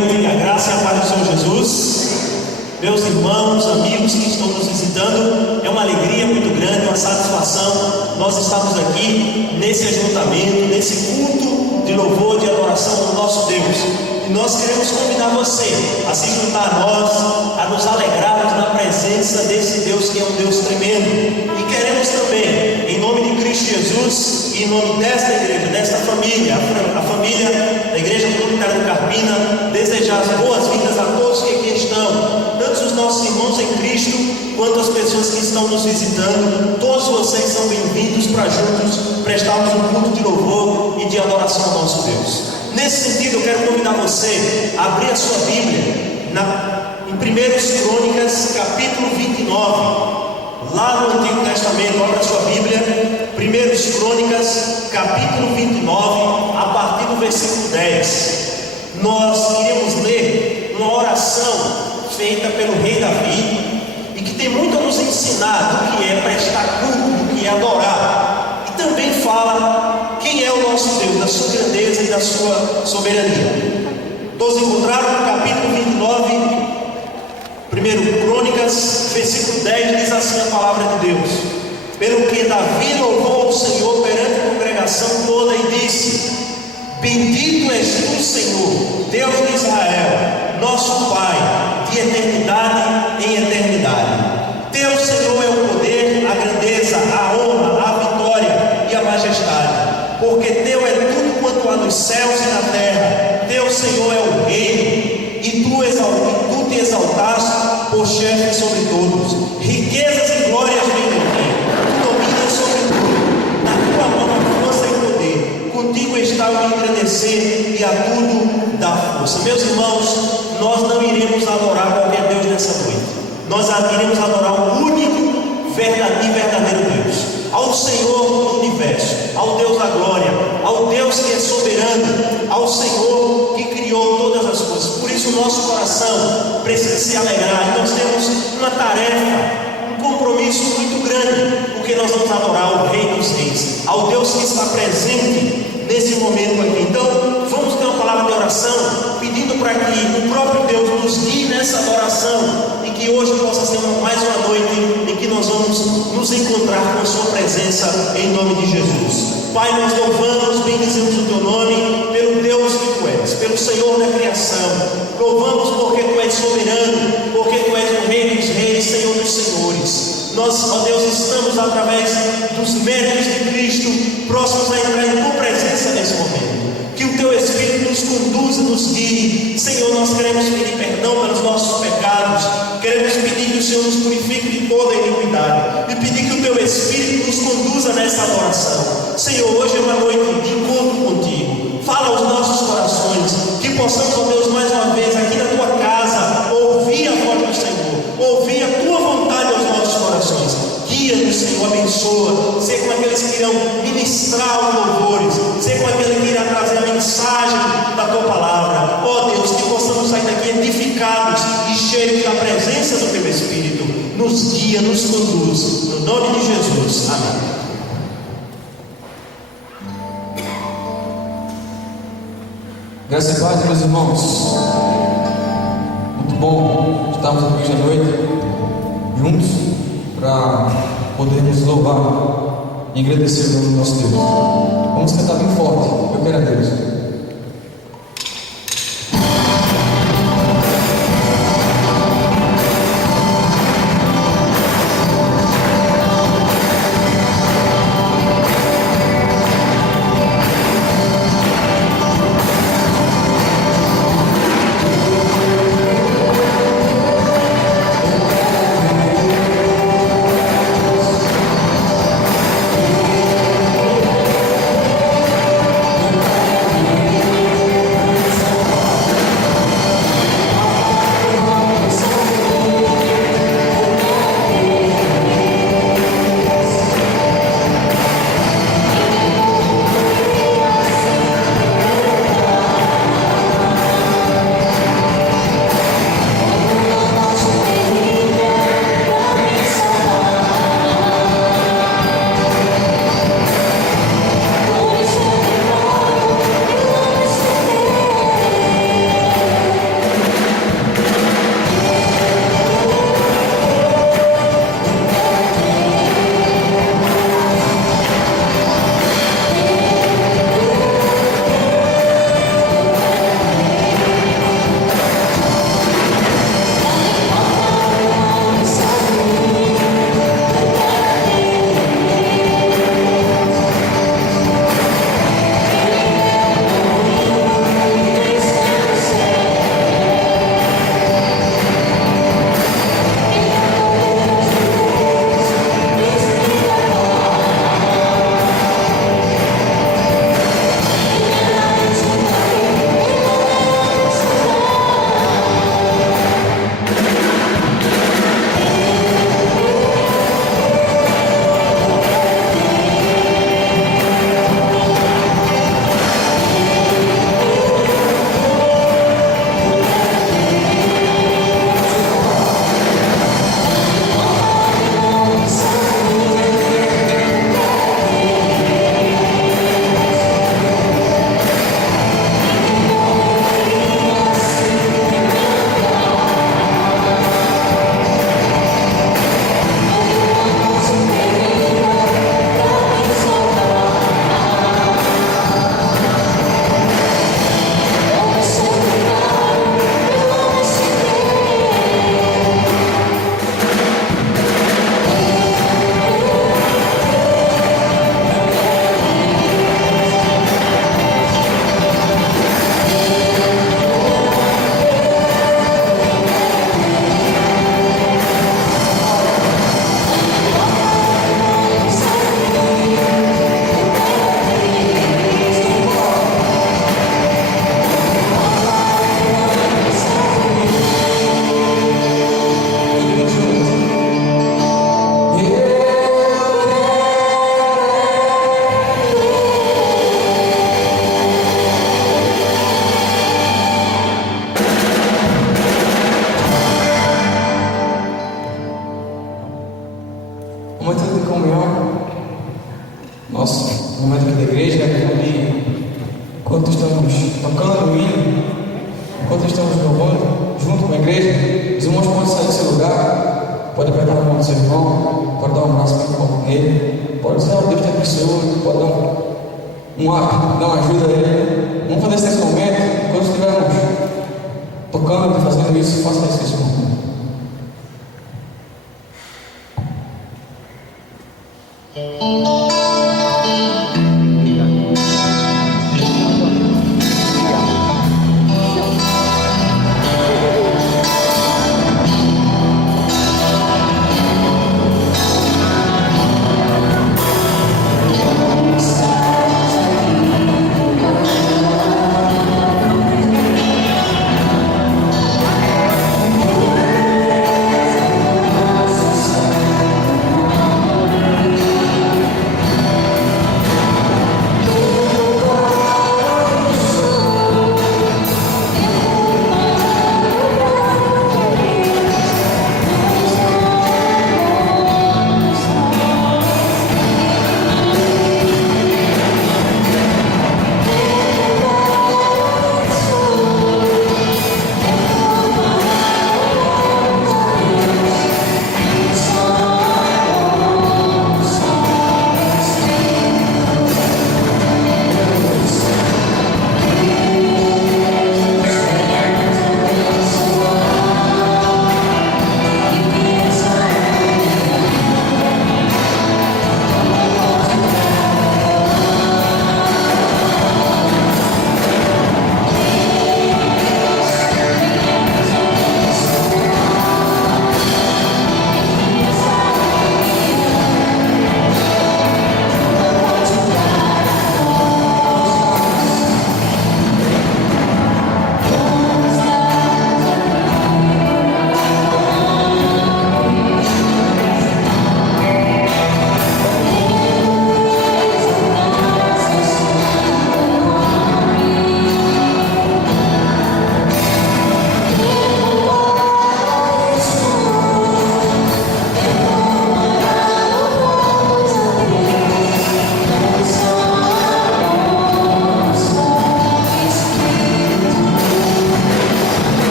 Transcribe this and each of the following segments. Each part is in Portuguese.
noite, a graça e a paz do Senhor Jesus. Meus irmãos, amigos que estão nos visitando, é uma alegria muito grande, uma satisfação nós estamos aqui nesse ajuntamento, nesse culto de louvor, de adoração ao nosso Deus. E nós queremos convidar você a se juntar a nós, a nos alegrarmos na presença desse Deus que é um Deus tremendo. E queremos também, em nome de Cristo Jesus e em nome desta igreja, desta família, a família da Igreja Comunitária do Carpina, desejar as boas-vindas a todos que aqui estão, tanto os nossos irmãos em Cristo, quanto as pessoas que estão nos visitando. Todos vocês são bem-vindos para juntos prestarmos um culto de louvor e de adoração ao nosso Deus. Nesse sentido, eu quero convidar você a abrir a sua Bíblia em 1 Crônicas, capítulo 29, lá no Antigo Testamento. Abra a sua Bíblia, 1 Crônicas, capítulo 29, a partir do versículo 10. Nós iremos ler uma oração feita pelo rei Davi, e que tem muito a nos ensinar do que é prestar culto, do que é adorar, e também fala quem é o nosso Deus, da sua grandeza e da sua soberania. Todos encontraram no capítulo 29, 1 Crônicas, versículo 10, diz assim a palavra de Deus: pelo que Davi louvou o Senhor perante a congregação toda e disse: bendito és tu, Senhor, Deus de Israel, nosso Pai, de eternidade em eternidade. Teu, Senhor, é o poder, a grandeza, a honra, a vitória e a majestade, porque teu é tudo quanto há nos céus e na terra. Teu, Senhor, é o reino, e tu te exaltaste por chefe sobre todos. Riquezas e glórias vêm de ti, tu dominas sobre tudo. Na tua mão há força e poder, contigo está o engrandecer e a tudo dá força. Meus irmãos, nós não iremos adorar qualquer Deus nessa noite. Nós iremos adorar o único e verdadeiro Deus, ao Senhor do universo, ao Deus da glória, ao Deus que é soberano, ao Senhor que criou todas as coisas. Por isso o nosso coração precisa se alegrar, e nós temos uma tarefa, um compromisso muito grande, porque nós vamos adorar o Rei dos Reis, ao Deus que está presente nesse momento aqui. Então vamos ter uma palavra de oração, pedindo para que o próprio Deus nos guie nessa adoração, e que hoje possa ser mais uma noite em que nós vamos nos encontrar com a sua presença, em nome de Jesus. Pai, nós louvamos, bendizemos o teu nome pelo Deus que tu és, pelo Senhor da criação. Louvamos porque tu és soberano, porque tu és o Rei dos Reis, Senhor dos Senhores. Nós, ó Deus, estamos através dos méritos de Cristo próximos a entrar em tua presença nesse momento. Que o teu Espírito nos conduza, nos guie. Senhor, nós queremos pedir perdão pelos nossos pecados, queremos pedir que o Senhor nos purifique de toda iniquidade, e pedir que o teu Espírito nos conduza nessa adoração. Senhor, hoje é uma noite de encontro contigo. Fala aos nossos corações, que possamos, ó Deus, mais uma vez aqui na tua casa, ouvir a voz do Senhor, ouvir a tua vontade aos nossos corações. Guia-nos, Senhor, abençoa. Ser como aqueles que irão ministrar os louvores, ser como aquele que irá trazer a mensagem da tua palavra. Ó Deus, que possamos sair daqui edificados e cheios da presença do teu Espírito. Nos guia, nos conduz, no nome de Jesus. Amém. Graças a Deus, meus irmãos. Muito bom estarmos aqui hoje à noite juntos para podermos louvar e agradecer o nome do nosso Deus. Vamos cantar bem forte: eu quero a Deus. enquanto estamos tocando o hino, enquanto estamos louvando, junto com a igreja, os irmãos podem sair do seu lugar, pode apertar a mão do seu irmão, pode dar um abraço bem forte nele, pode dizer, Deus te abençoe, pode dar dar uma ajuda a ele. Vamos fazer isso nesse momento, quando estivermos tocando e fazendo isso, faça isso nesse momento. Oh,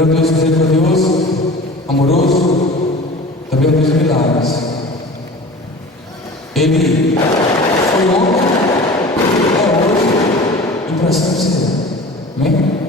Ele é um Deus misericordioso, amoroso, também é um Deus de milagres. Ele foi ontem, é hoje e para sempre será. Amém?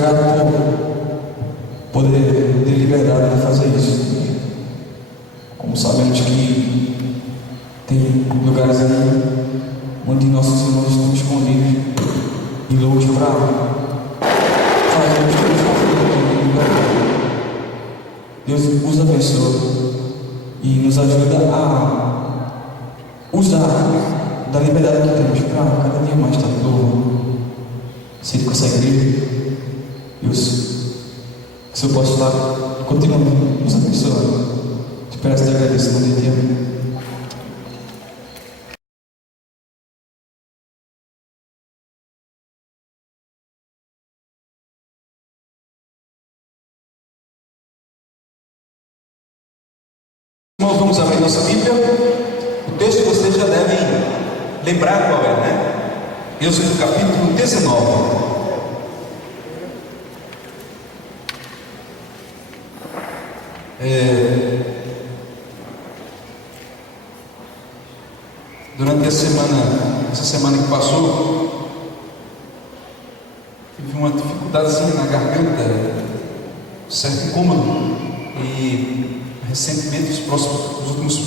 gratos por poder ter liberdade de fazer isso. Como sabemos que tem lugares aí onde nossos irmãos estão escondidos e loucos para fazer os que estão liberdade. Deus nos abençoe e nos ajuda a usar da liberdade que temos para cada dia mais estar louvando, sempre com essa igreja. Deus, que se eu posso lá, continue nos abençoando. Te peço e te agradeço no dia de hoje. Irmãos, vamos abrir nossa Bíblia. O texto vocês já devem lembrar qual é, né? Êxodo capítulo 19. Durante essa semana que passou, tive uma dificuldadezinha na garganta, certo incômodo, e recentemente, os últimos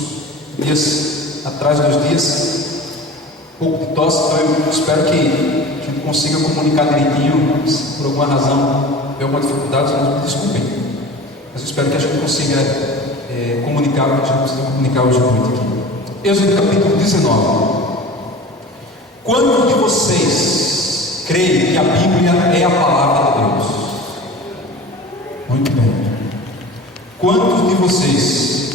dias, atrás dos dias, um pouco de tosse, então eu espero que a gente consiga comunicar direitinho. Se por alguma razão tiver alguma dificuldade, me desculpem, mas eu espero que a gente consiga comunicar o que a gente precisa comunicar hoje à noite aqui. Êxodo capítulo 19. Quantos de vocês creem que a Bíblia é a palavra de Deus? Muito bem. Quantos de vocês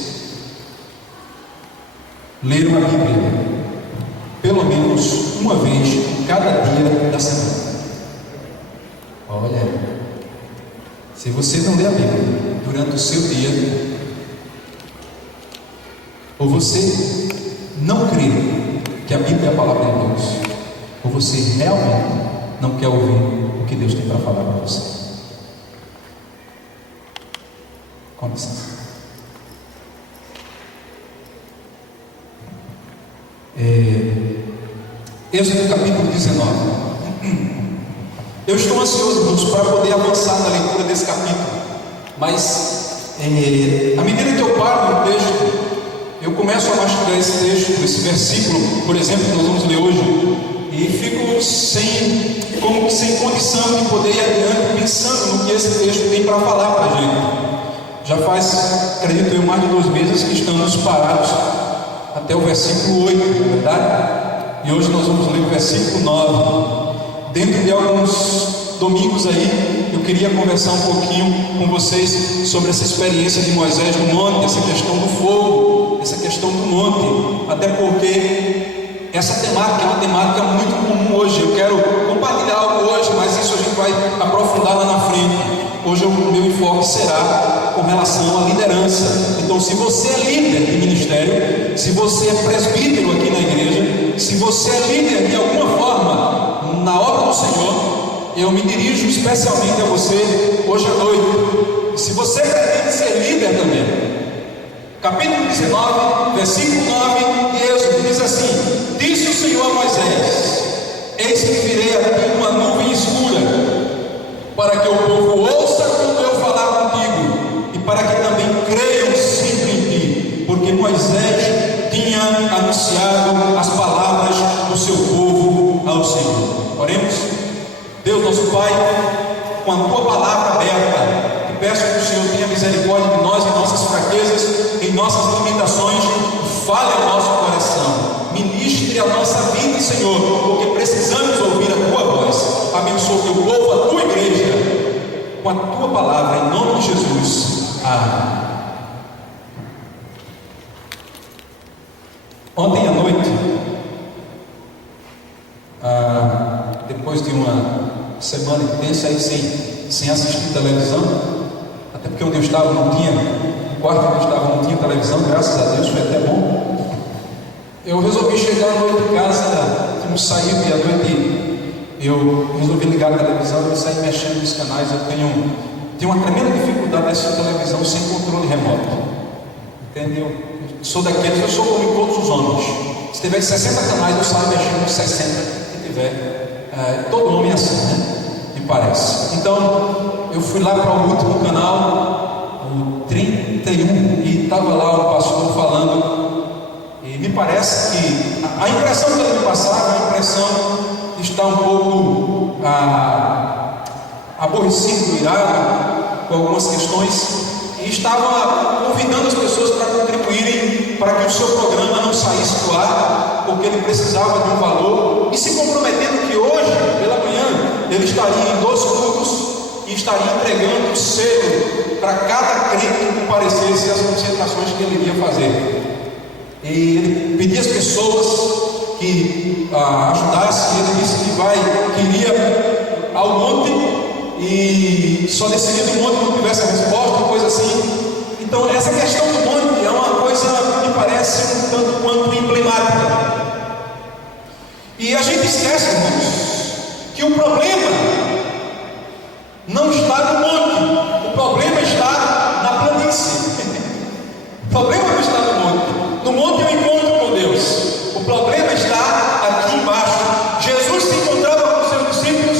leram a Bíblia pelo menos uma vez cada dia da semana? Olha, se você não lê a Bíblia durante o seu dia, ou você não crê que a Bíblia é a palavra de Deus, ou você realmente não quer ouvir o que Deus tem para falar para você. Com licença. Êxodo capítulo 19. Eu estou ansioso, irmãos, para poder avançar na leitura desse capítulo, mas à medida que eu paro no texto, eu começo a mastigar esse texto, esse versículo, por exemplo, que nós vamos ler hoje, e fico sem condição de poder ir adiante pensando no que esse texto tem para falar para a gente. Já faz, acredito eu, mais de 2 meses que estamos parados até o versículo 8, não é verdade? E hoje nós vamos ler o versículo 9. Dentro de alguns domingos aí, eu queria conversar um pouquinho com vocês sobre essa experiência de Moisés no monte, essa questão do fogo, essa questão do monte, até porque essa temática é uma temática muito comum hoje. Eu quero compartilhar algo hoje, mas isso a gente vai aprofundar lá na frente. Hoje o meu enfoque será com relação à liderança. Então, se você é líder de ministério, se você é presbítero aqui na igreja, se você é líder de alguma forma na obra do Senhor, eu me dirijo especialmente a você hoje à noite. Se você pretende ser líder também, capítulo 19, versículo 9 de Êxodo diz assim: disse o Senhor a Moisés: eis que virei a ti uma nuvem escura, para que o povo ouça quando eu falar contigo, e para que também creiam sempre em ti, porque Moisés tinha anunciado as palavras do seu povo ao Senhor. Oremos. Deus nosso Pai, com a tua palavra aberta, te peço que o Senhor tenha misericórdia de nós, em nossas fraquezas, em nossas limitações, fale ao nosso coração, ministre a nossa vida, Senhor, porque precisamos ouvir a tua voz. Abençoa o teu povo, a tua igreja, com a tua palavra, em nome de Jesus. Amém. Ontem à noite, depois de uma semana intensa aí sem assistir televisão, até porque onde eu estava não tinha, no quarto onde eu estava não tinha televisão, graças a Deus, foi até bom. Eu resolvi chegar à noite em casa, tínhamos saído e à noite eu resolvi ligar a televisão e sair mexendo nos canais. Eu tenho uma tremenda dificuldade de assistir televisão sem controle remoto, entendeu? Eu sou daqueles, eu sou como todos os homens. Se tiver 60 canais, eu saio mexendo nos 60 que tiver. Todo homem é assim, né? parece. Então, eu fui lá para o último canal, o 31, e estava lá o pastor falando, e me parece que a impressão que ele me passava, a impressão de estar um pouco aborrecido, irado com algumas questões, e estava convidando as pessoas para contribuírem para que o seu programa não saísse do ar, porque ele precisava de um valor, e se comprometendo que hoje, pela manhã, ele estaria em 2 cultos e estaria entregando selo para cada crente que comparecesse às concentrações que ele iria fazer. E ele pedia às pessoas que ajudassem. Ele disse que iria ao monte e só decidia do monte quando tivesse a resposta, coisa assim. Então essa questão do monte é uma coisa que me parece um tanto quanto emblemática. E a gente esquece, irmãos, que o problema não está no monte, o problema está na planície. O problema não está no monte. No monte eu encontro com Deus. O problema está aqui embaixo. Jesus se encontrava com os seus discípulos,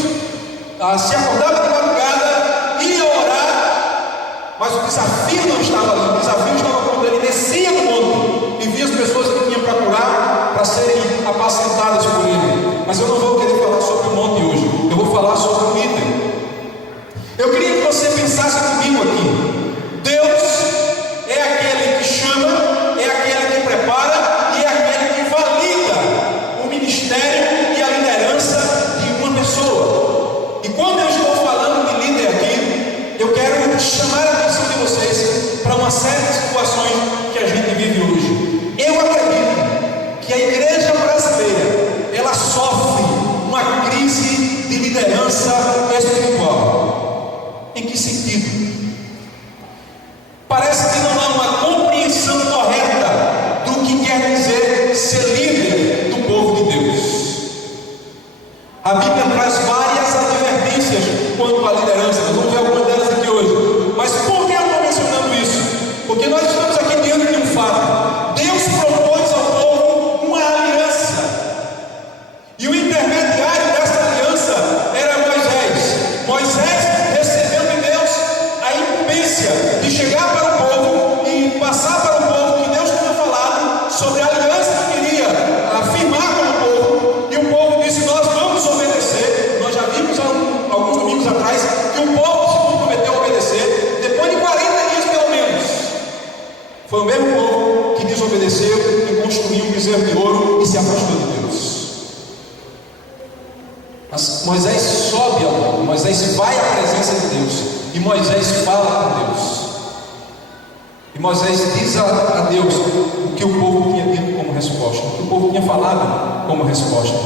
se acordava de madrugada, ia orar, mas o desafio não estava ali. O desafio estava quando ele descia do monte e via as pessoas que tinham para curar, para serem apacentadas por ele. Mas eu não vou querer falar sobre o monte hoje. Eu vou falar sobre o item. Eu queria que você pensasse comigo aqui. Deus é aquele que chama, é aquele que prepara e é aquele que valida o ministério e a liderança de uma pessoa. E quando eu estou falando de líder aqui, eu quero chamar a atenção de vocês para uma série de situações que a gente vive hoje. Eu acredito que a igreja brasileira, ela sofre uma crise de liderança espiritual. Em que sentido? Parece que não há uma compreensão correta do que quer dizer ser líder do povo de Deus. A Bíblia traz várias advertências quanto à liderança. Nós vamos ver algumas delas aqui hoje. Mas por que eu estou mencionando isso? Porque nós estamos aqui diante de um fato. Deus propôs ao povo uma aliança. E o intermediário dessa aliança era Moisés. Moisés recebeu de Deus a incumbência de chegar para o povo e passar para o povo que Deus tinha falado sobre a aliança que queria afirmar com o povo. E o povo disse: nós vamos obedecer. Nós já vimos alguns domingos atrás que o povo se comprometeu a obedecer. Depois de 40 dias pelo menos, foi o mesmo povo que desobedeceu e construiu um bezerro de ouro e se afastou de Deus. Mas Moisés sobe ao monte, Moisés vai à presença de Deus, e Moisés fala com Deus. E Moisés diz a Deus o que o povo tinha dito como resposta, o que o povo tinha falado como resposta.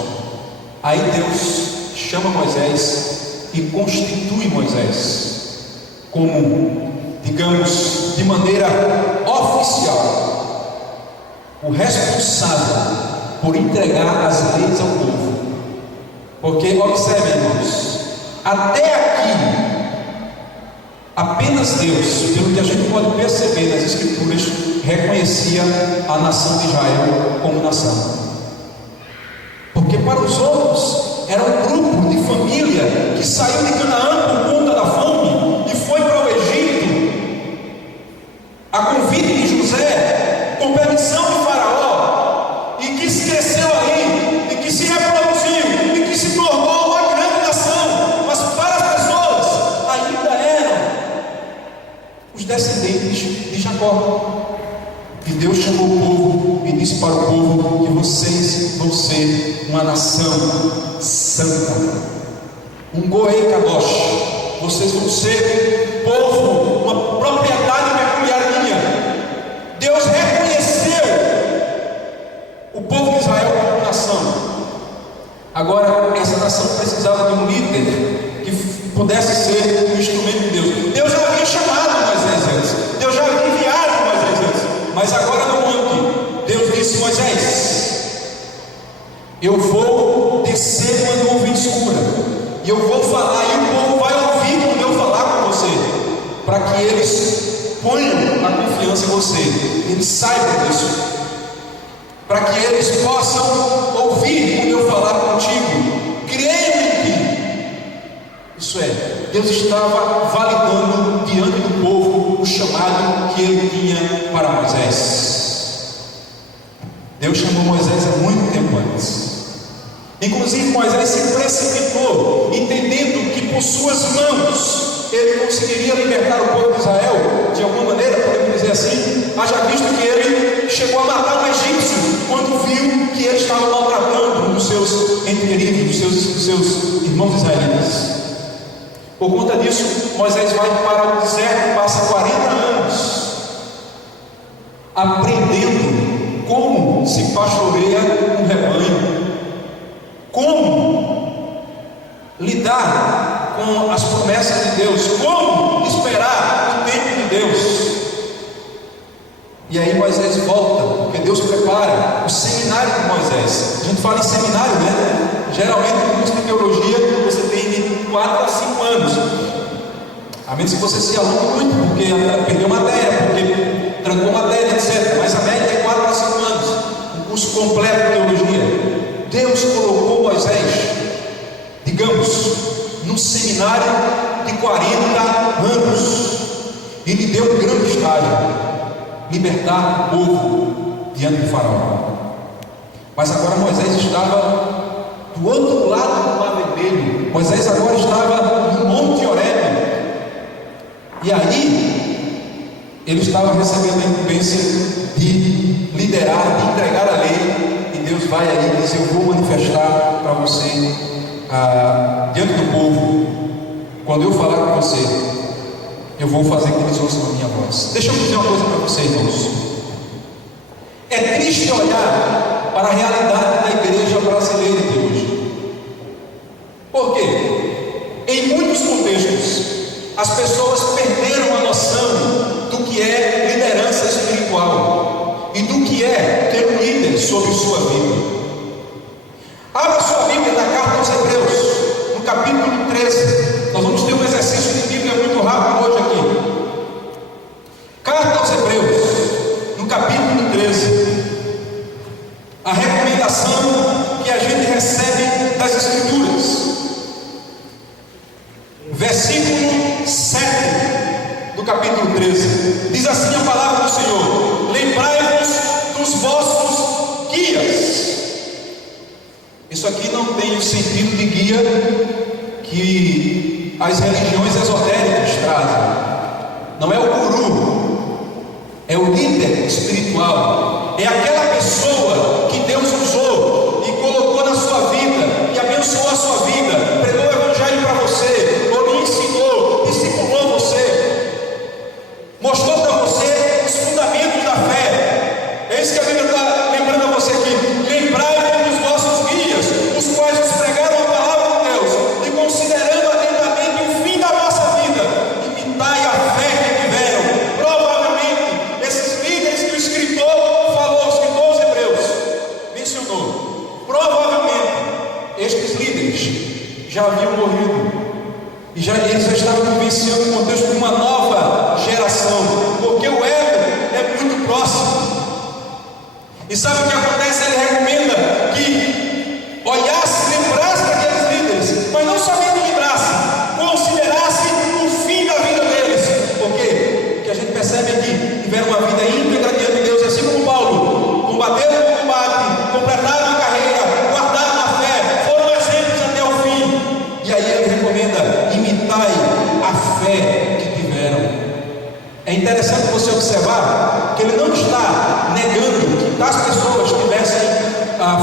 Aí Deus chama Moisés e constitui Moisés como, digamos, de maneira oficial, o responsável por entregar as leis ao povo. Porque, observe, irmãos, até aqui, apenas Deus, pelo que a gente pode perceber nas Escrituras, reconhecia a nação de Israel como nação. Porque para os outros, era um grupo de família que saiu de Canaã por conta da fome e foi para o Egito, a convite de José, com permissão de Faraó, e que se cresceu ali, e que se reproduziu, e que se tornou uma grande nação. Mas para as pessoas ainda eram os descendentes de Jacó. E Deus chamou o povo e disse para o povo que vocês vão ser uma nação santa, um Goei Kadosh. Vocês vão ser povo, uma propriedade peculiar minha. Deus reconheceu o povo de Israel como nação. Agora, essa nação precisava de um líder que pudesse ser um instrumento de Deus. Deus já havia chamado Moisés antes, Deus já havia enviado Moisés antes, mas agora no monte, Deus disse: Moisés, eu vou descer uma nuvem escura, e eu vou falar, e o povo vai ouvir quando eu falar com você, para que eles ponham a confiança em você, eles saibam disso, para que eles possam ouvir quando eu falar contigo, creiam em ti. Isso é, Deus estava validando diante do povo o chamado que ele tinha para Moisés. Deus chamou Moisés há muito tempo antes. Inclusive Moisés se precipitou, entendendo que por suas mãos ele conseguiria libertar o povo de Israel, de alguma maneira, podemos dizer assim, haja visto que ele chegou a matar um egípcio, quando viu que ele estava maltratando um dos seus ente-queridos, dos seus irmãos israelitas. Por conta disso, Moisés vai para o deserto, passa 40 anos, aprendendo como se pastoreia um rebanho, como lidar com as promessas de Deus, como esperar o tempo de Deus. E aí Moisés volta, porque Deus prepara o seminário de Moisés. A gente fala em seminário, né? Geralmente no curso de teologia você tem de 4 a 5 anos, a menos que você se alone muito, porque perdeu matéria, porque trancou matéria, etc. Mas a média é 4 a 5 anos, um curso completo de teologia. Deus colocou Moisés, digamos, num seminário de 40 anos e lhe deu um grande estágio: libertar o povo diante do faraó. Mas agora Moisés estava do outro lado do Mar Vermelho. Moisés agora estava no Monte Horebe. E aí ele estava recebendo a incumbência de liderar, de entregar a lei. E Deus vai aí e diz: eu vou manifestar para você diante do povo. Quando eu falar com você, eu vou fazer com que eles ouçam a minha voz. Deixa eu dizer uma coisa para vocês, irmãos. É triste olhar para a realidade da igreja brasileira de hoje. Por quê? Em muitos contextos, as pessoas perderam a noção do que é liderança espiritual e do que é ter um líder sobre sua vida. Abra sua Bíblia na carta aos Hebreus, no capítulo 13. Nós vamos ter um exercício de Bíblia muito rápido hoje aqui. Carta aos Hebreus, no capítulo 13. A recomendação que a gente recebe das Escrituras. Versículo 7 do capítulo 13. Diz assim a palavra do Senhor: lembrai-vos dos vossos guias. Isso aqui não tem o sentido de guia que as religiões esotéricas trazem. Não é o guru, é o líder espiritual, é aquela pessoa que Deus usou e colocou na sua vida e abençoou a sua vida, pregou o evangelho para você, ou lhe ensinou, discipulou você, mostrou para você os fundamentos da fé. É isso que a Bíblia está lembrando a você aqui: lembrai-vos dos vossos guias, os quais nos pregaram a palavra de Deus, e considerando atentamente o fim da nossa vida, imitai a fé que tiveram. Provavelmente esses líderes que o escritor falou, o escritor aos Hebreus mencionou, provavelmente estes líderes já haviam morrido e eles já estavam vivenciando o contexto de uma nova geração, porque o ego é muito próximo. E sabe o que acontece? Ele recomenda que olhasse, lembrasse daqueles líderes, mas não somente lembrasse, considerasse o fim da vida deles. Por quê? Porque a gente percebe que tiveram uma vida íntegra diante de Deus, assim como Paulo: combateram o combate, completaram a carreira, guardaram a fé, foram exemplos até o fim. E aí ele recomenda: imitai a fé que tiveram. É interessante você observar que ele não está negando que tais pessoas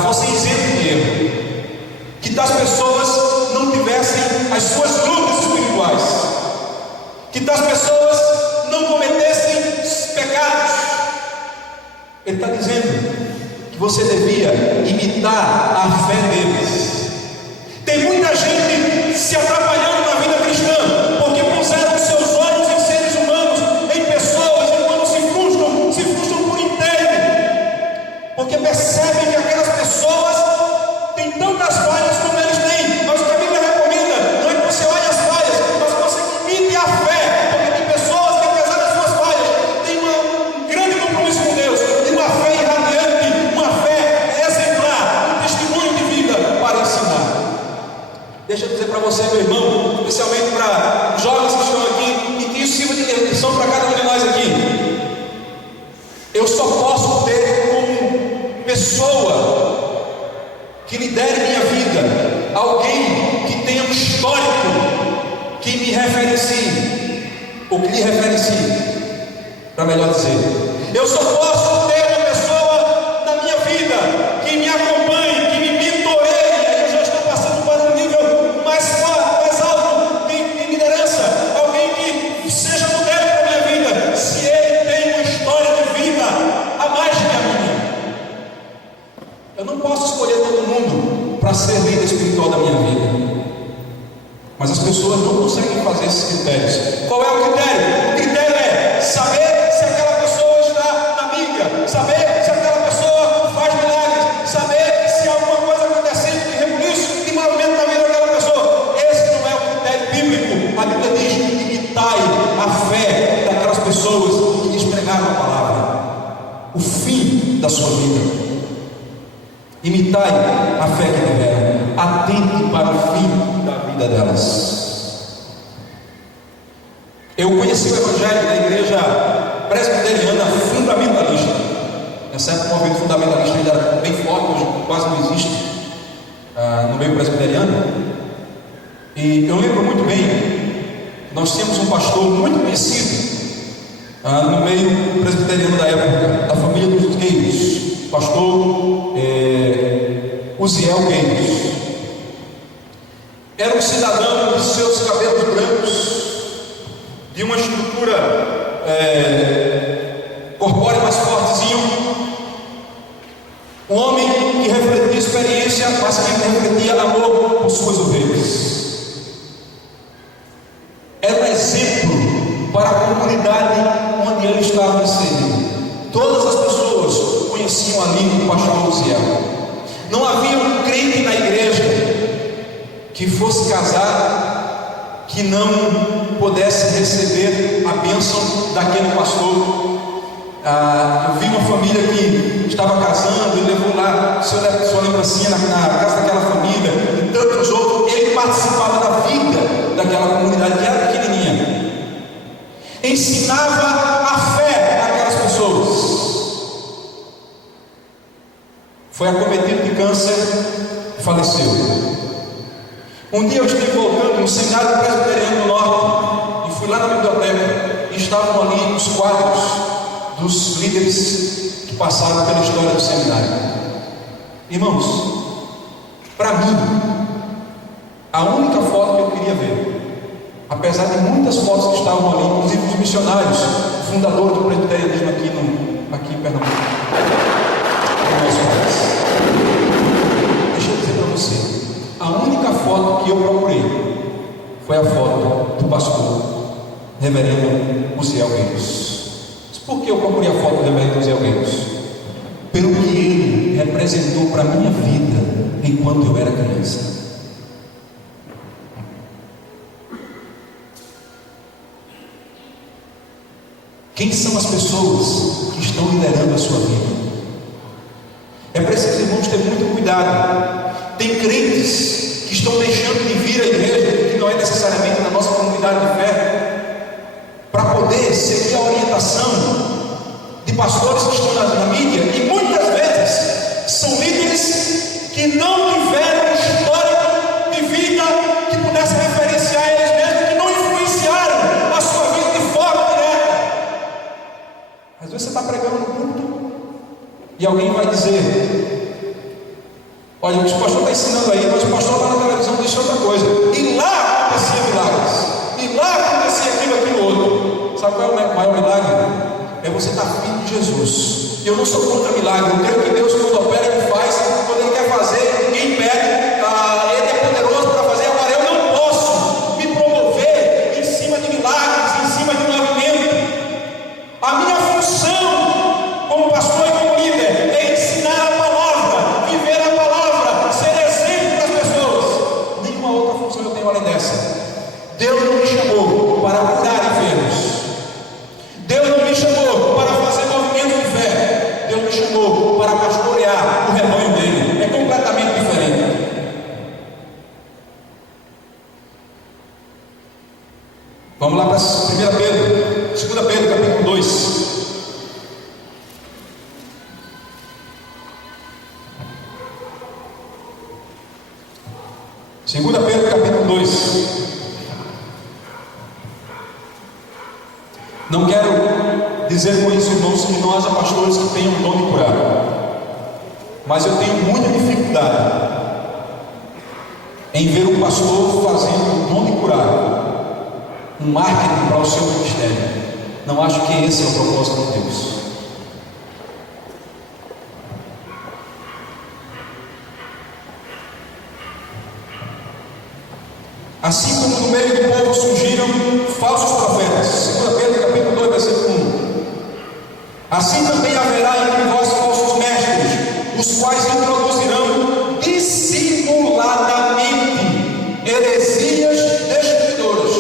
fossem isentas de erro, que tais pessoas não tivessem as suas lutas espirituais, que tais pessoas não cometessem pecados. Ele está dizendo que você devia imitar a fé deles. Tem muita gente se atrapalhando na vida cristã porque puseram os seus olhos em seres humanos, em pessoas, e quando se frustram por inteiro, porque percebem que aquelas pessoas têm tantas falhas como eles têm. Mas o que a Bíblia recomenda não é que você olhe as falhas, mas que você imite a fé, porque tem pessoas que, apesar das suas falhas, têm um grande compromisso com Deus, e uma fé irradiante, uma fé exemplar, um testemunho de vida para ensinar. Deixa eu dizer para você, meu irmão, especialmente para os jovens que estão aqui, e que isso sirva de lição para cada um de nós aqui. Eu só posso ter como pessoa que lidere minha vida alguém que tenha um histórico que me referencie, ou que lhe referencie, para melhor dizer. Eu só posso ter uma pessoa na minha vida que me acompanhe, que me mentoreie. Aí eu já estou passando para um nível mais forte, mais alto de liderança. Alguém que seja modelo para a minha vida, se ele tem uma história de vida a mais que a minha. Eu não posso escolher todo mundo para ser líder espiritual da minha vida, mas as pessoas não conseguem fazer esses critérios. Qual é o critério? O critério é saber se aquela pessoa está na mídia, saber se aquela pessoa faz milagres, saber se há alguma coisa acontecendo de rebuliço, de movimento na vida daquela pessoa. Esse não é o critério bíblico. A Bíblia diz: imitai a fé daquelas pessoas que lhes pregaram a palavra, o fim da sua vida. Imitai a fé que tiveram, atente para o fim da vida delas. Eu conheci o Evangelho da igreja presbiteriana fundamentalista. Nessa época o movimento fundamentalista ainda era bem forte, hoje quase não existe no meio presbiteriano. E eu lembro muito bem, nós tínhamos um pastor muito conhecido no meio presbiteriano da época, da família dos Gueiros, pastor Uziel Gueiros. Era um cidadão de seus cabelos brancos, de uma estrutura corpórea mais fortezinho, um homem que refletia experiência, mas que refletia amor por suas ovelhas. Era um exemplo para a comunidade onde ele estava inserido. Todas as pessoas conheciam ali o pastor Uziel. Não havia um crente na igreja que fosse casado que não pudesse receber a bênção daquele pastor. Eu vi uma família que estava casando e levou lá sua lembrancinha na casa daquela família, e tantos outros. Ele participava da vida daquela comunidade que era pequenininha, ensinava a fé àquelas pessoas. Foi acometido de câncer e faleceu. Um dia eu estive voltando no seminário presbiteriano do Norte e fui lá na biblioteca e estavam ali os quadros dos líderes que passaram pela história do seminário. Irmãos, para mim, a única foto que eu queria ver, apesar de muitas fotos que estavam ali, inclusive os missionários, o fundador do presbiterianismo aqui em Pernambuco, deixa eu dizer para você, a única foto que eu procurei foi a foto do pastor reverendo Uziel Gueiros. Por que eu procurei a foto do reverendo Uziel Gueiros? Pelo que ele representou para a minha vida enquanto eu era criança. Quem são as pessoas que estão liderando a sua vida? É preciso, irmãos, ter muito cuidado. Tem crentes que estão deixando de vir à igreja, que não é necessariamente na nossa comunidade de fé, para poder seguir a orientação de pastores que estão na mídia, e muitas vezes são líderes que não tiveram história de vida que pudesse referenciar eles mesmos, que não influenciaram a sua vida de forma direta. Às vezes você está pregando no culto e alguém vai dizer: olha, o pastor está ensinando aí, mas o pastor lá na televisão disse outra coisa, e lá acontecia milagres, e lá acontecia aquilo outro. Sabe qual é o maior milagre? É você estar filho de Jesus. Eu não sou contra milagre, eu creio que Deus, quando opera, Ele faz, quando Ele quer fazer, ninguém impede. Ele é poderoso para fazer. Agora, eu não posso me promover em cima de milagres, em cima de movimento. A minha função como pastor e como líder é ensinar a palavra, viver a palavra, ser exemplo para as pessoas. Nenhuma outra função eu tenho além dessa. Deus não me chamou para curar enfermos. Deus não me chamou para fazer movimento de fé. Deus me chamou para pastorear o rebanho dele. É completamente diferente. lá para 1 Pedro, 2 Pedro, capítulo 2. Segunda Pedro, capítulo 2. Não quero dizer com isso, irmãos, que não haja pastores que tenham o dom de curar, mas eu tenho muita dificuldade em ver um pastor fazendo o dom de curar um marketing para o seu ministério. Não acho que esse é o propósito de Deus. Assim como no meio do povo surgiram falsos profetas, 2 Pedro capítulo 2, versículo 1. Assim também haverá entre vós falsos mestres, os quais introduzirão dissimuladamente heresias destruidoras,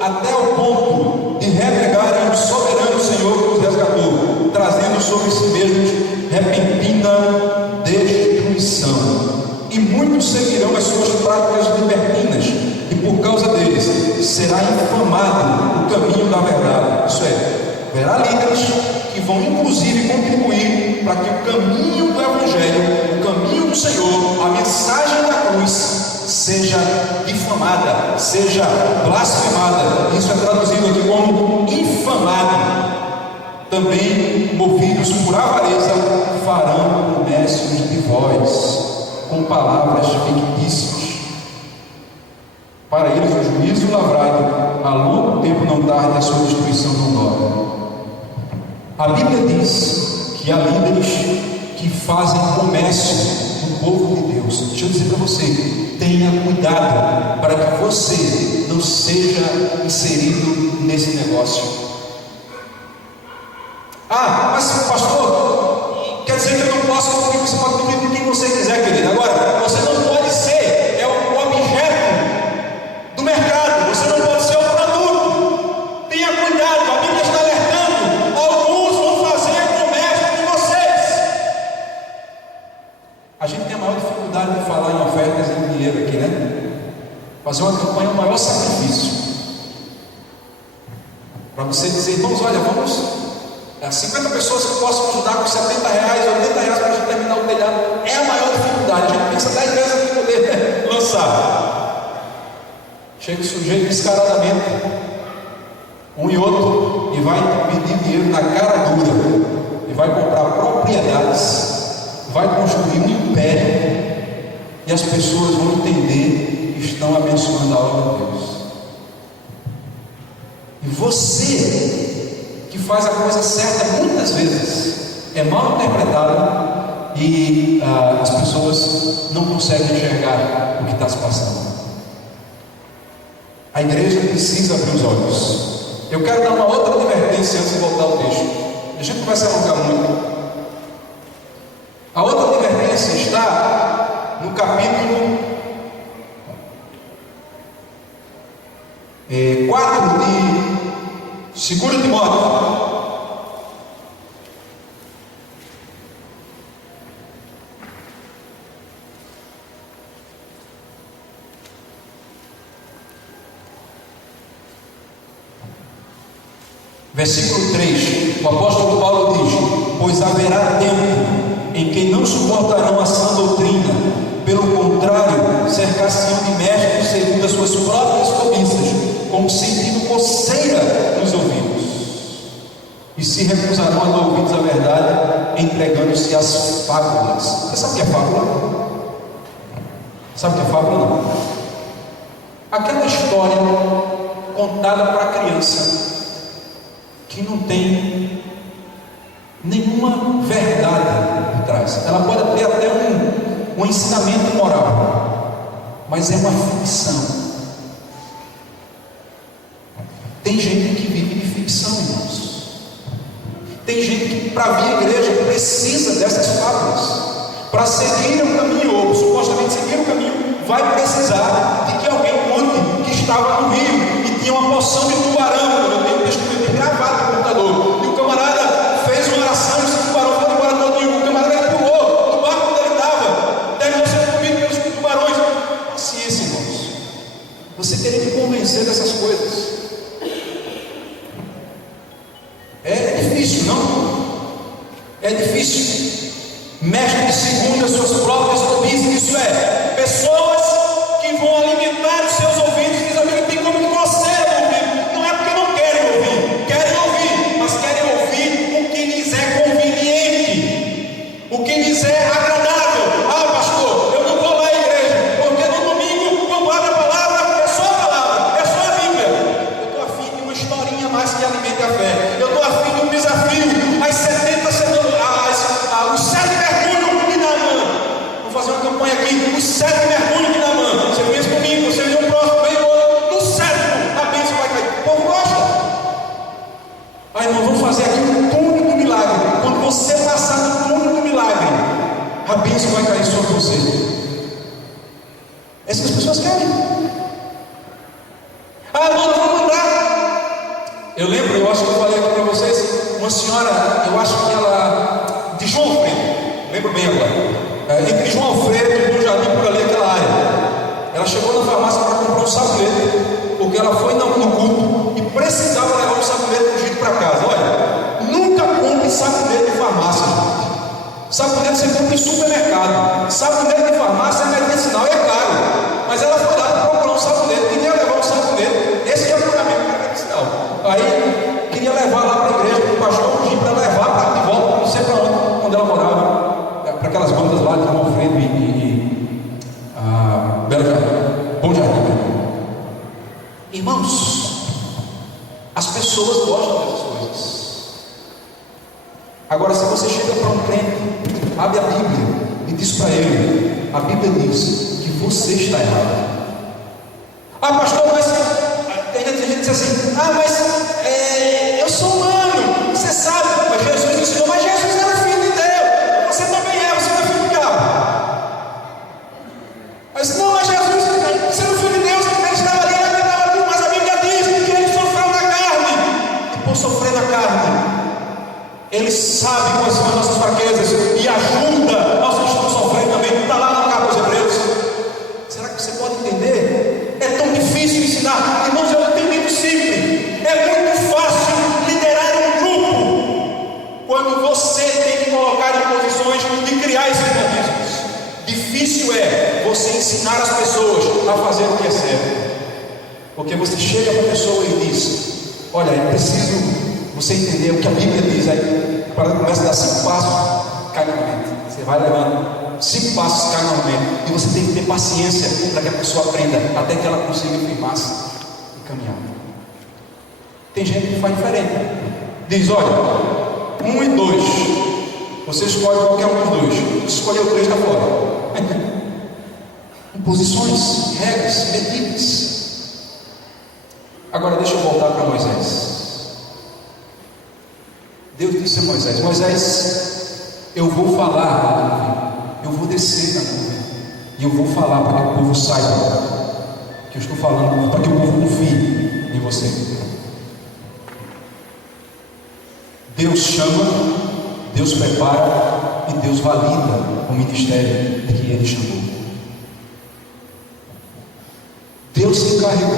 até o ponto de renegarem o soberano Senhor que os resgatou, trazendo sobre si mesmos repentina destruição. E muitos seguirão as suas práticas libertinas, e por causa deles será infamado o caminho da verdade. Isso é, haverá líderes que vão inclusive contribuir para que o caminho do Evangelho, o caminho do Senhor, a mensagem da cruz seja difamada, seja blasfemada. Isso é traduzido aqui como infamado. Também, movidos por avareza, farão comércios de vós com palavras fictícias. Para eles o juízo lavrado a longo tempo não tarde, a sua destruição não dobra. A Bíblia diz que há líderes que fazem comércio do povo de Deus. Deixa eu dizer para você, tenha cuidado para que você não seja inserido nesse negócio. Mas pastor, quer dizer que eu não posso, porque você pode pedir com quem você quiser, querido. Agora, você não pode ser o objeto do mercado, você não pode ser o produto. Tenha cuidado, a Bíblia está alertando. Alguns vão fazer comércio de vocês. A gente tem a maior dificuldade de falar em ofertas e em dinheiro aqui, né? Fazer uma campanha é o maior sacrifício. Para você dizer, irmãos, olha, vamos 50 pessoas que possam ajudar com R$70, R$80 para a gente terminar o telhado. É a maior dificuldade. A gente pensa 10 vezes para poder lançar. Chega o sujeito descaradamente, um e outro, e vai pedir dinheiro na cara dura, e vai comprar propriedades, vai construir um império, e as pessoas vão entender que estão abençoando a obra de Deus. E você que faz a coisa certa, muitas vezes é mal interpretado e as pessoas não conseguem enxergar o que está se passando. A igreja precisa abrir os olhos. Eu quero dar uma outra advertência antes de voltar ao texto. A gente não vai se alongar muito. A outra advertência está no capítulo 4 de 2 Timóteo. Versículo 3, o apóstolo Paulo diz: pois haverá tempo em que não suportarão a sã doutrina, pelo contrário, cercar-se-ão de mestres segundo as suas próprias cobiças, como sentindo coceira nos ouvidos, e se recusarão a dar ouvidos à verdade, entregando-se às fábulas. Você sabe o que é fábula? Sabe o que é fábula? Não. Aquela história contada para a criança, que não tem nenhuma verdade por trás. Ela pode ter até um ensinamento moral, mas é uma ficção. Tem gente que vive de ficção, irmãos. Tem gente que, para vir à igreja, precisa dessas fábulas. Para seguir o caminho, ou supostamente seguir o caminho, vai precisar de que alguém conte que estava no rio e tinha uma porção de tubarão. Eu tenho um testemunho gravado no computador. E o camarada fez uma oração e esse tubarão foi embora todinho. O camarada pulou do barco onde ele estava, terminou sendo comido pelos tubarões. Paciência, irmãos. Você teria que convencer dessas coisas. mestres segundo as suas próprias cobiças, isso é, pessoas que vão alimentar os seus ouvidos. Diz a Bíblia, tem como que você ouvir, não é porque não querem ouvir, mas querem ouvir o que lhes é conveniente, o que lhes é agradável. Ah, pastor, eu não vou lá à igreja, porque no domingo, quando abre a palavra, é só a palavra, é só a Bíblia. Eu estou afim de uma historinha mais que alimente a fé, eu estou afim de um desafio, as 70 semanas, os 7 mergulhos de Naamã. Vou fazer uma campanha aqui, os 7 mergulhos de Naamã. Você pensa comigo, você vê o próximo, vem o outro, no 7º a bênção vai cair. O povo gosta. Aí nós vamos fazer aqui um túnel do milagre. Quando você passar no túnel do milagre, a bênção vai cair sobre você. É isso que as pessoas querem. Ah, não, nós vamos andar. Eu lembro, eu acho que eu falei aqui para vocês, uma senhora, eu acho que ela, de João Alfredo, lembro bem agora, entre João Alfredo e Bom Jardim, por ali, aquela área. Ela chegou na farmácia para comprar um sabonete, porque ela foi no culto e precisava levar um sabonete ungido para casa. Olha, nunca compre sabonete de farmácia, gente. Sabonete você compra em supermercado, sabonete de farmácia é medicinal e é caro. Mas ela foi lá para comprar um sabonete, queria levar um sabonete, esse é o pagamento para medicinal. Aí queria levar lá para a igreja, para o pastor ungir, para levar para de volta, não sei para onde ela morava, para aquelas bandas lá de João Alfredo e Belo Jardim, Bom Jardim. Irmãos, as pessoas gostam dessas coisas. Agora, se você chega para um crente, abre a Bíblia e diz para ele, a Bíblia diz que você está errado. Ah, pastor, mas tem gente que diz assim, mas eu sou humano, você sabe, mas Jesus ensinou, mas Jesus era filho de Deus, você também é, você não é filho de diabo. Mas não, mas Jesus, você não é filho de Deus, ele estava ali, mas a Bíblia diz que ele sofreu na carne, e por sofrer na carne, ele sabe quais são as nossas fraquezas e ajuda nós que estamos sofrendo também. Está lá na carta aos Hebreus. Será que você pode entender? É tão difícil ensinar. Irmãos, eu entendi muito simples. É muito fácil liderar um grupo quando você tem que colocar em posições de criar esses mecanismos. Difícil é você ensinar as pessoas a fazer o que é certo. Porque você chega para a pessoa e diz, olha, é preciso você entender o que a Bíblia diz. Aí para começa a dar 5 passos, cai novamente. Você vai levando 5 passos, cai novamente. E você tem que ter paciência para que a pessoa aprenda, até que ela consiga firmar-se e caminhar. Tem gente que faz diferente. Diz, olha, 1 e 2. Você escolhe qualquer um dos dois. Se escolher o 3, está fora. Imposições, regras, medidas. Agora deixa eu voltar para Moisés. Deus disse a Moisés, Moisés, eu vou falar, eu vou descer na nuvem, e eu vou falar para que o povo saiba que eu estou falando, para que o povo confie em você. Deus chama, Deus prepara e Deus valida o ministério que Ele chamou. Deus se encarregou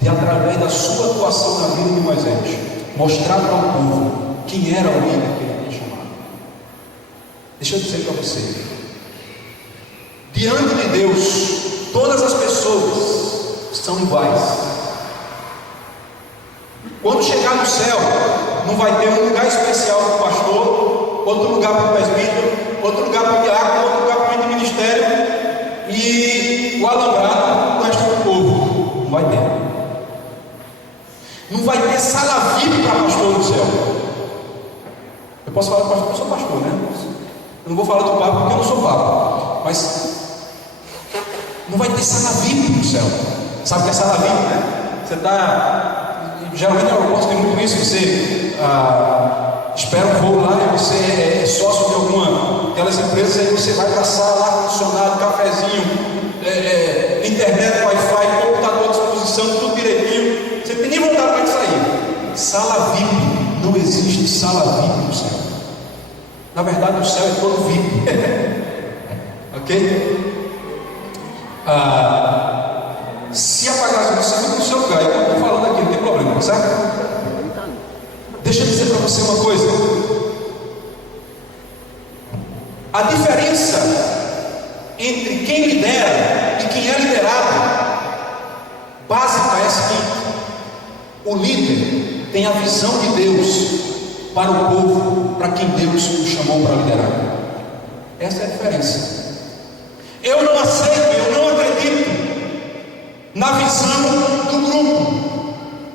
de, através da sua atuação na vida de Moisés, mostrar para o povo quem era o líder que ele tinha chamado. Deixa eu dizer para você, diante de Deus, todas as pessoas são iguais. Quando chegar no céu, não vai ter um lugar especial para o pastor, outro lugar para o presbítero, outro lugar para o diácono, outro lugar para o ministério e o alambrado, o resto do povo. Não vai ter. Não vai ter sala VIP para pastor no céu. Eu posso falar para pastor, eu sou pastor, né? Eu não vou falar do Papa porque eu não sou Papa. Mas não vai ter sala VIP no céu. Sabe o que é sala VIP, né? Você está. Geralmente no aeroporto tem muito isso. Você espera um voo lá e você é sócio de alguma daquelas empresas. Aí você vai para a sala, ar-condicionado, cafezinho, internet, Wi-Fi, computador à disposição, tudo direitinho. Você tem nem vontade de sair. Sala VIP, não existe sala VIP no céu. Na verdade, o céu é todo VIP. Ok? Se apagar a luz, você fica no seu lugar. Eu estou falando aqui, não tem problema, certo? Deixa eu dizer para você uma coisa. A diferença entre quem lidera e quem é liderado, básica, é a seguinte: o líder tem a visão de Deus para o povo, para quem Deus o chamou para liderar. Essa é a diferença. Eu não aceito, eu não acredito na visão do grupo.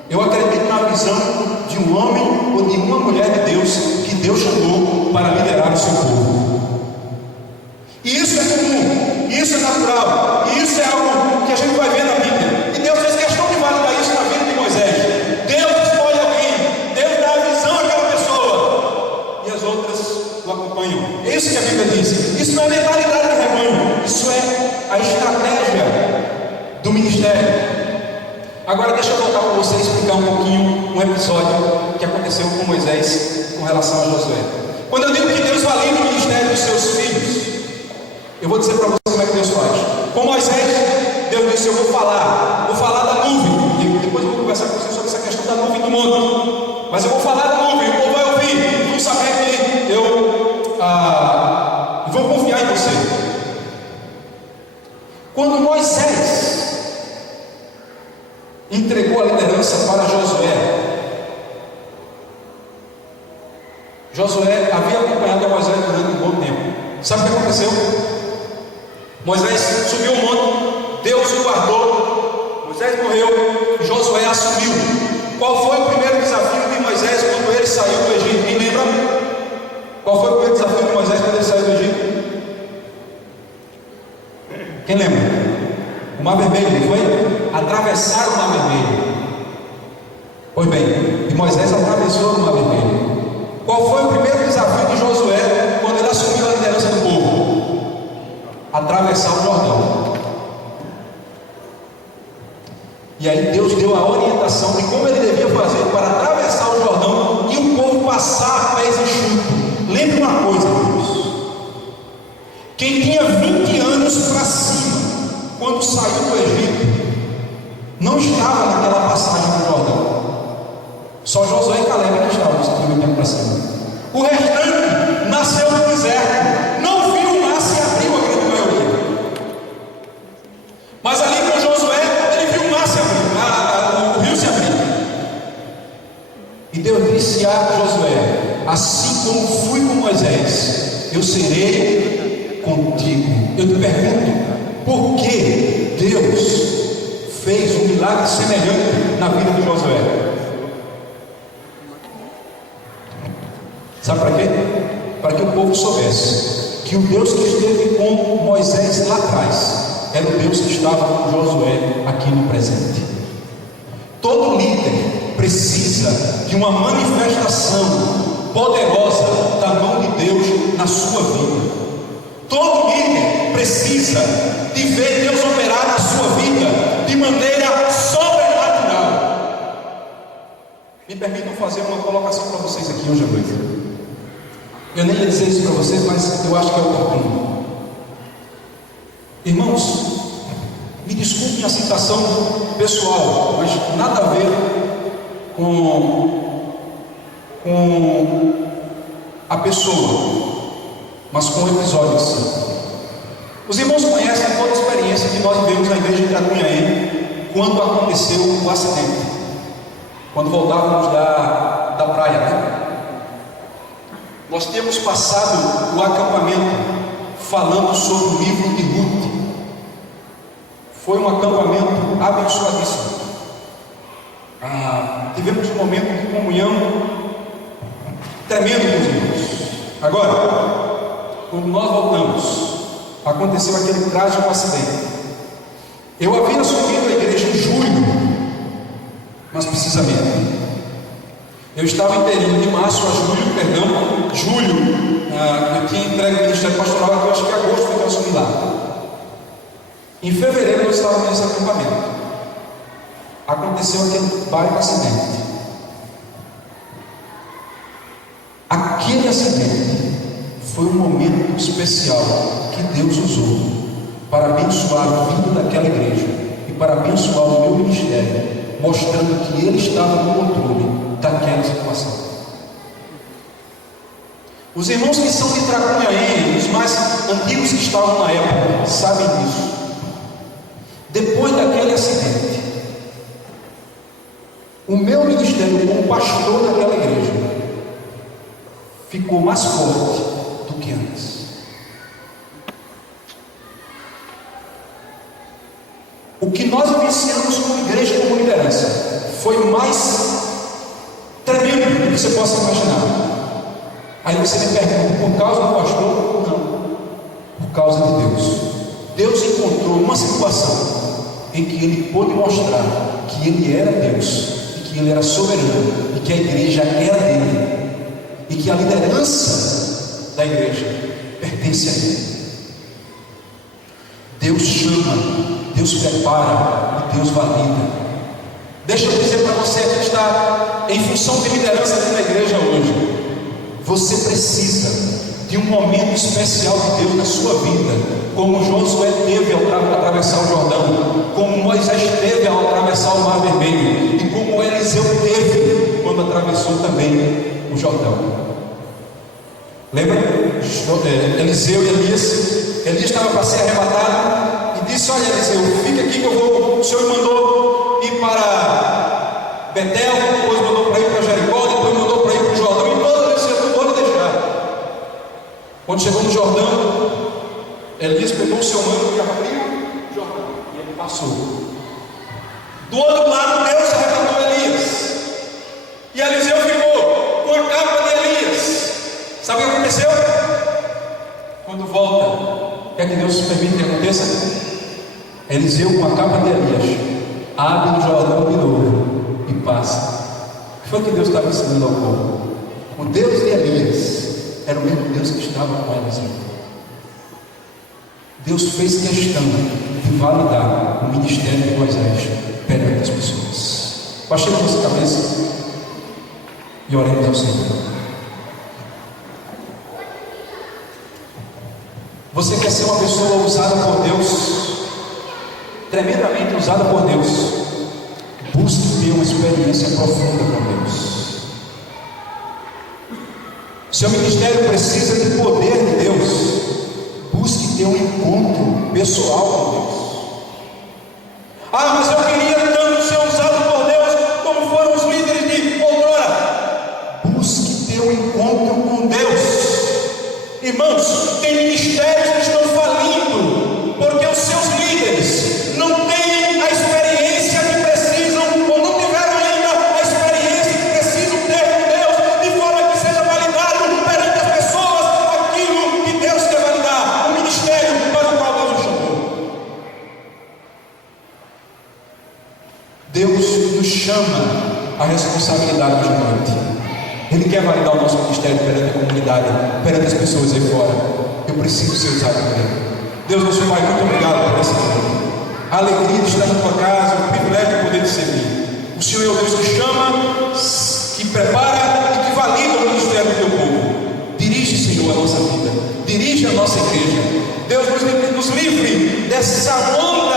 Eu acredito na visão de um homem ou de uma mulher de Deus que Deus chamou para liderar o seu povo. E isso é comum, isso é natural, e isso é algo que a gente vai ver na Bíblia. E Deus fez questão de validar isso na vida de Moisés. Deus escolhe alguém, Deus dá a visão àquela pessoa, e as outras o acompanham. É isso que a Bíblia diz. Isso não é mentalidade de rebanho, isso é a estratégia do ministério. Agora deixa eu voltar para você e explicar um pouquinho um episódio que aconteceu com Moisés com relação a Josué. Quando eu digo que Deus valida o ministério dos seus filhos, eu vou dizer para você como é que Deus faz. Com Moisés, Deus disse: eu vou falar da nuvem, e depois eu vou conversar com você sobre essa questão da nuvem do monte, mas eu vou falar da nuvem, o povo vai ouvir, vão saber que eu vou confiar em você. Quando Moisés entregou a liderança para Josué havia acompanhado a Moisés durante um bom tempo. Sabe o que aconteceu? Moisés subiu o monte, Deus o guardou, Moisés morreu, Josué assumiu. Qual foi o primeiro desafio de Moisés quando ele saiu do Egito? Quem lembra? Qual foi o primeiro desafio de Moisés quando ele saiu do Egito? Quem lembra? O Mar Vermelho, não foi? Atravessar o Mar Vermelho. Pois bem, e Moisés atravessou o Mar Vermelho. Qual foi o primeiro desafio de Josué quando ele assumiu a liderança do povo? Atravessar o Jordão. E aí Deus deu a orientação de como ele devia fazer para atravessar o Jordão e o povo passar a pés enxutos. Lembre uma coisa, irmãos: quem tinha 20 anos para cima, quando saiu do Egito, não estava naquela passagem do Jordão. Só Josué e Caleb que estavam nesse primeiro tempo para cima. O restante nasceu no deserto, não viu o mar se abriu, a grande maioria. Mas ali com Josué, ele viu o mar se abrir, o rio se abrir. E Deus disse a Josué: assim como fui com Moisés, eu serei contigo. Eu te pergunto, por que Deus fez um milagre semelhante na vida de Josué? Sabe para quê? Para que o povo soubesse que o Deus que esteve com Moisés lá atrás era o Deus que estava com Josué aqui no presente. Todo líder precisa de uma manifestação poderosa da mão de Deus na sua vida. Todo líder precisa de ver Deus operar na sua vida de maneira sobrenatural. Me permitam fazer uma colocação para vocês aqui hoje à noite. Eu nem ia dizer isso para vocês, mas eu acho que é oportuno. Irmãos, me desculpem a citação pessoal, mas nada a ver com a pessoa, mas com o episódio em si. Os irmãos conhecem toda a experiência que nós vivemos na igreja de Tracunhaém quando aconteceu o acidente, quando voltávamos da praia, né? Nós temos passado o acampamento falando sobre o livro de Ruth. Foi um acampamento abençoadíssimo. Tivemos um momento de comunhão tremendo com os irmãos. Agora, quando nós voltamos, aconteceu aquele trágico acidente. Eu havia assumido a igreja em julho, mas precisamente eu estava inteirinho de março a julho, eu tinha entregue o ministério pastoral, eu acho que em agosto foi que eu assumi lá. Em fevereiro eu estava nesse acampamento. Aconteceu aquele baita acidente. Aquele acidente foi um momento especial que Deus usou para abençoar a vida daquela igreja e para abençoar o meu ministério, mostrando que Ele estava no controle daquela situação. Os irmãos que são de Tracunhaém, os mais antigos que estavam na época sabem disso. Depois daquele acidente, o meu ministério como pastor daquela igreja ficou mais forte do que antes. O que nós vivenciamos como igreja, como liderança, foi mais tremendo do que você possa imaginar. Aí você me pergunta, por causa do pastor? Não, por causa de Deus. Deus encontrou uma situação em que Ele pôde mostrar que Ele era Deus, e que Ele era soberano, e que a igreja era dele, e que a liderança da igreja pertence a Ele. Deus chama, Deus prepara e Deus valida. Deixa eu dizer para você que está em função de liderança aqui na igreja hoje, você precisa de um momento especial de Deus na sua vida, como Josué teve ao atravessar o Jordão, como Moisés teve ao atravessar o Mar Vermelho, e como Eliseu teve quando atravessou também o Jordão. Lembra? Eliseu e Elias estava para ser arrebatado e disse: olha, Eliseu, fica aqui que eu vou. O Senhor me mandou ir para Betel, depois mandou para ir para Jericó, depois mandou para ir para o Jordão, e todo Eliseu, eu não vou lhe deixar. Quando chegou no Jordão, Elias pegou o seu manto e abriu o Jordão, e ele passou. Do outro lado, Deus arrebatou Elias, e Eliseu ficou com a capa de Elias. Sabe o que aconteceu? Quando volta, quer que Deus permita que aconteça? Eliseu, com a capa de Elias, abre o Jordão de novo e passa. O que foi que Deus estava ensinando ao povo? O Deus de Elias era o mesmo Deus que estava com Eliseu. Deus fez questão de validar o ministério de Moisés perante as pessoas. Baixei a nossa cabeça e oremos ao Senhor. Você quer ser uma pessoa usada por Deus, tremendamente usada por Deus? Busque ter uma experiência profunda com Deus. Seu ministério precisa de poder de Deus. Busque ter um encontro pessoal com Deus. Ah, mas eu queria tanto ser usado por Deus como foram os líderes de outrora. Busque ter um encontro com Deus. Irmãos, tem ministérios que estão falindo porque os seus líderes não têm a experiência que precisam, ou não tiveram ainda a experiência que precisam ter com Deus, de forma que seja validado perante as pessoas aquilo que Deus quer validar, o ministério para o qual Deus o chamou. Deus nos chama à responsabilidade de noite. Ele quer validar o nosso ministério perante a comunidade, perante as pessoas aí fora. Eu preciso ser usado por Ele. Deus, nosso Pai, muito obrigado por essa noite. A alegria de estar na tua casa, o privilégio de poder te servir. O Senhor é o Deus que chama, que prepara e que valida o ministério do teu povo. Dirige, Senhor, a nossa vida. Dirige a nossa igreja. Deus, nos livre dessa onda